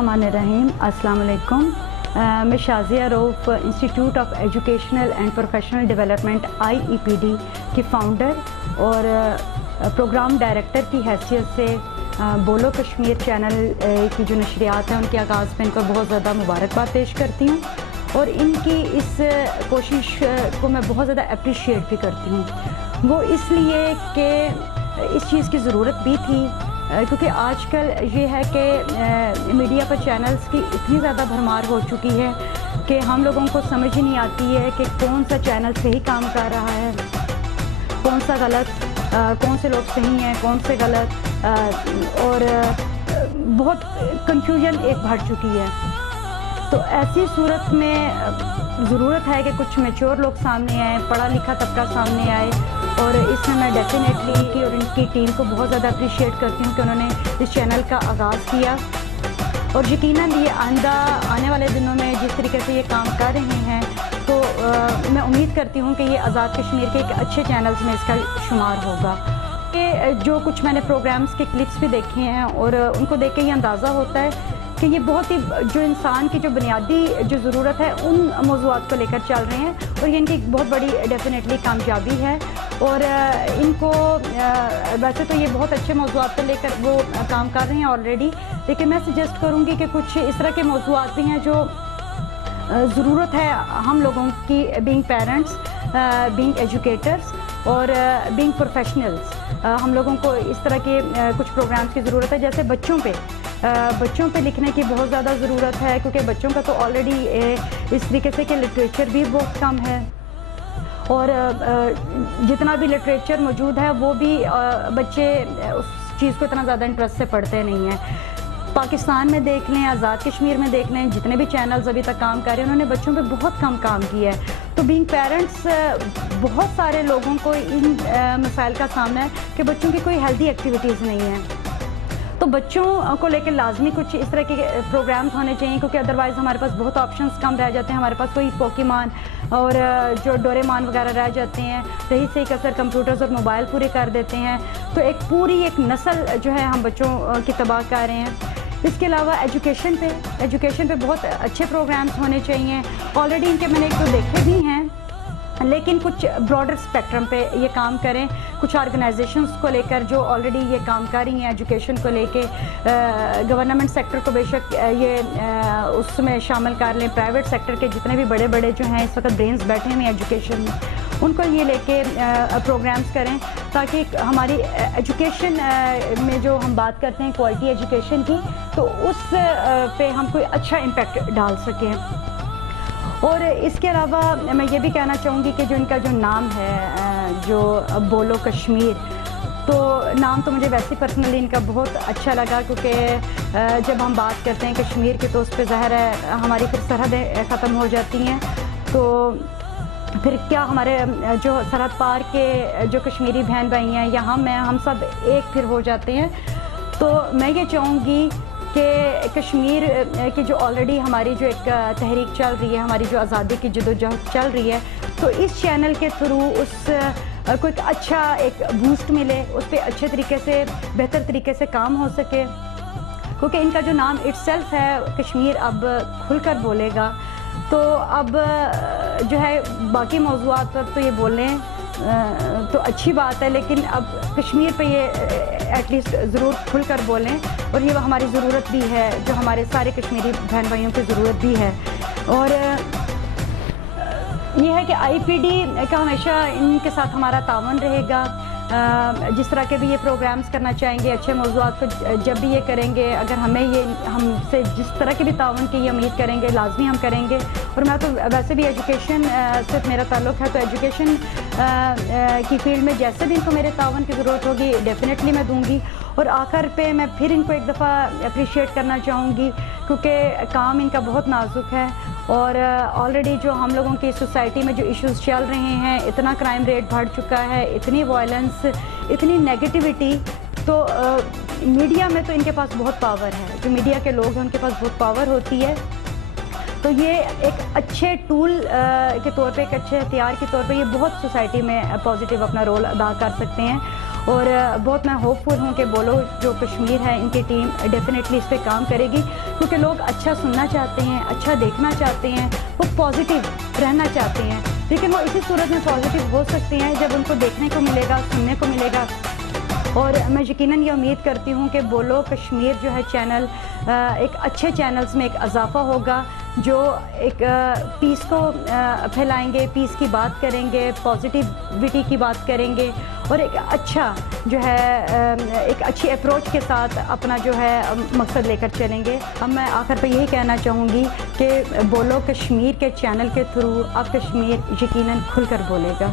बिस्मिल्लाहिर्रहमानिर्रहीम। अस्सलाम वालेकुम। मैं Shazia Rauf institute of educational and professional development IEPD की फ़ाउंडर और प्रोग्राम डायरेक्टर की हैसियत से बोलो कश्मीर चैनल की जो नशरियात हैं उनके आगाज़ में इनको बहुत ज़्यादा मुबारकबाद पेश करती हूँ और इनकी इस कोशिश को मैं बहुत ज़्यादा अप्रिशिएट भी करती हूँ। वो इसलिए कि इस चीज़ की ज़रूरत भी थी क्योंकि आजकल ये है कि मीडिया पर चैनल्स की इतनी ज़्यादा भरमार हो चुकी है कि हम लोगों को समझ ही नहीं आती है कि कौन सा चैनल सही काम कर रहा है, कौन सा गलत, कौन से लोग सही हैं, कौन से गलत, और बहुत कंफ्यूजन एक बढ़ चुकी है। तो ऐसी सूरत में ज़रूरत है कि कुछ मैच्योर लोग सामने आए, पढ़ा लिखा तबका सामने आए, और इसमें मैं डेफिनेटली की और इनकी टीम को बहुत ज़्यादा अप्रिशिएट करती हूँ कि उन्होंने इस चैनल का आगाज़ किया और यकीनन ये आने वाले दिनों में जिस तरीके से ये काम कर रहे हैं तो मैं उम्मीद करती हूँ कि ये आज़ाद कश्मीर के एक अच्छे चैनल्स में इसका शुमार होगा। कि जो कुछ मैंने प्रोग्राम्स के क्लिप्स भी देखे हैं और उनको देख के ये अंदाज़ा होता है कि ये बहुत ही जो इंसान की जो बुनियादी जो ज़रूरत है उन मौज़ूआत को लेकर चल रहे हैं और ये इनकी बहुत बड़ी डेफिनेटली कामयाबी है। और इनको वैसे तो ये बहुत अच्छे मौज़ूआत पर लेकर वो काम कर रहे हैं ऑलरेडी, लेकिन मैं सजेस्ट करूँगी कि कुछ इस तरह के मौज़ूआत भी हैं जो ज़रूरत है हम लोगों की, बीइंग पेरेंट्स, बीइंग एजुकेटर्स और बीइंग प्रोफेशनल्स। हम लोगों को इस तरह के कुछ प्रोग्राम्स की ज़रूरत है, जैसे बच्चों पे लिखने की बहुत ज़्यादा ज़रूरत है क्योंकि बच्चों का तो ऑलरेडी इस तरीके से कि लिटरेचर भी बहुत कम है और जितना भी लिटरेचर मौजूद है वो भी बच्चे उस चीज़ को इतना ज़्यादा इंटरेस्ट से पढ़ते नहीं हैं। पाकिस्तान में देख लें, आज़ाद कश्मीर में देख लें, जितने भी चैनल्स अभी तक काम कर रहे हैं उन्होंने बच्चों पे बहुत कम काम किया है। तो बीइंग पेरेंट्स बहुत सारे लोगों को इन मसाइल का सामना है कि बच्चों की कोई हेल्दी एक्टिविटीज़ नहीं है। तो बच्चों को लेकर लाजमी कुछ इस तरह के प्रोग्राम्स होने चाहिए क्योंकि अदरवाइज़ हमारे पास बहुत ऑप्शंस कम रह जाते हैं। हमारे पास कोई पोकेमॉन और जो डोरेमॉन वगैरह रह जाते हैं, रही से कसर कंप्यूटर्स और मोबाइल पूरे कर देते हैं। तो एक पूरी एक नस्ल जो है हम बच्चों की तबाह कर रहे हैं। इसके अलावा एजुकेशन पे बहुत अच्छे प्रोग्राम्स होने चाहिए। ऑलरेडी इनके मैंने एक तो देखे भी हैं, लेकिन कुछ ब्रॉडर स्पेक्ट्रम पे ये काम करें। कुछ ऑर्गेनाइजेशंस को लेकर जो ऑलरेडी ये काम कर रही हैं एजुकेशन को लेके, गवर्नमेंट सेक्टर को बेशक ये उसमें शामिल कर लें, प्राइवेट सेक्टर के जितने भी बड़े बड़े जो हैं इस वक्त ब्रेन्स बैठे हुए हैं एजुकेशन में, उनको ये लेके प्रोग्राम्स करें ताकि हमारी एजुकेशन में जो हम बात करते हैं क्वालिटी एजुकेशन की, तो उस पे हम कोई अच्छा इम्पेक्ट डाल सकें। और इसके अलावा मैं ये भी कहना चाहूँगी कि जो इनका जो नाम है जो बोलो कश्मीर, तो नाम तो मुझे वैसे पर्सनली इनका बहुत अच्छा लगा क्योंकि जब हम बात करते हैं कश्मीर की तो उस पर ज़ाहिर है हमारी फिर सरहदें ख़त्म हो जाती हैं। तो फिर क्या हमारे जो सरहद पार के जो कश्मीरी बहन भाई हैं या हम सब एक फिर हो जाते हैं। तो मैं ये चाहूँगी कि कश्मीर की जो ऑलरेडी हमारी जो एक तहरीक चल रही है, हमारी जो आज़ादी की जदोजहद चल रही है, तो इस चैनल के थ्रू उस को एक अच्छा एक बूस्ट मिले, उस पर अच्छे तरीके से बेहतर तरीके से काम हो सके क्योंकि इनका जो नाम इट्सेल्फ है कश्मीर अब खुलकर बोलेगा। तो अब जो है बाकी मौज़ूआत पर तो ये बोलें तो अच्छी बात है, लेकिन अब कश्मीर पे ये एटलीस्ट ज़रूर खुलकर बोलें और ये हमारी ज़रूरत भी है, जो हमारे सारे कश्मीरी बहन भाइयों की ज़रूरत भी है। और ये है कि IEPD का हमेशा इनके साथ हमारा तावन रहेगा। जिस तरह के भी ये प्रोग्राम्स करना चाहेंगे, अच्छे मौज़ूआत को जब भी ये करेंगे, अगर हमें ये हमसे जिस तरह के भी तावन की ये उम्मीद करेंगे लाजमी हम करेंगे। और मैं तो वैसे भी एजुकेशन से मेरा ताल्लुक़ है, तो एजुकेशन की फील्ड में जैसे भी इनको मेरे तावन की ज़रूरत होगी डेफिनेटली मैं दूँगी। और आखिर पे मैं फिर इनको एक दफ़ा अप्रिशिएट करना चाहूँगी क्योंकि काम इनका बहुत नाजुक है और ऑलरेडी जो हम लोगों की सोसाइटी में जो इश्यूज़ चल रहे हैं, इतना क्राइम रेट बढ़ चुका है, इतनी वायलेंस, इतनी नेगेटिविटी, तो मीडिया में तो इनके पास बहुत पावर है। जो मीडिया के लोग हैं उनके पास बहुत पावर होती है। तो ये एक अच्छे टूल के तौर पे, एक अच्छे हथियार के तौर पे ये बहुत सोसाइटी में पॉजिटिव अपना रोल अदा कर सकते हैं। اور بہت میں ہوپ فل ہوں کہ بولو جو کشمیر ہے ان کی ٹیم ڈیفینیٹلی اس پہ کام کرے گی، کیونکہ لوگ اچھا سننا چاہتے ہیں، اچھا دیکھنا چاہتے ہیں، وہ پازیٹیو رہنا چاہتے ہیں، لیکن وہ اسی صورت میں پازیٹیو ہو سکتے ہیں جب ان کو دیکھنے کو ملے گا، سننے کو ملے گا۔ اور میں یقیناً یہ امید کرتی ہوں کہ بولو کشمیر جو ہے چینل ایک اچھے چینلز میں ایک اضافہ ہوگا، جو ایک پیس کو پھیلائیں گے، پیس کی بات کریں گے، پازیٹیوٹی کی بات کریں گے، اور ایک اچھا جو ہے ایک اچھی اپروچ کے ساتھ اپنا جو ہے مقصد لے کر چلیں گے۔ اب میں آخر پہ یہی کہنا چاہوں گی کہ بولو کشمیر کے چینل کے تھرو اب کشمیر یقیناً کھل کر بولے گا۔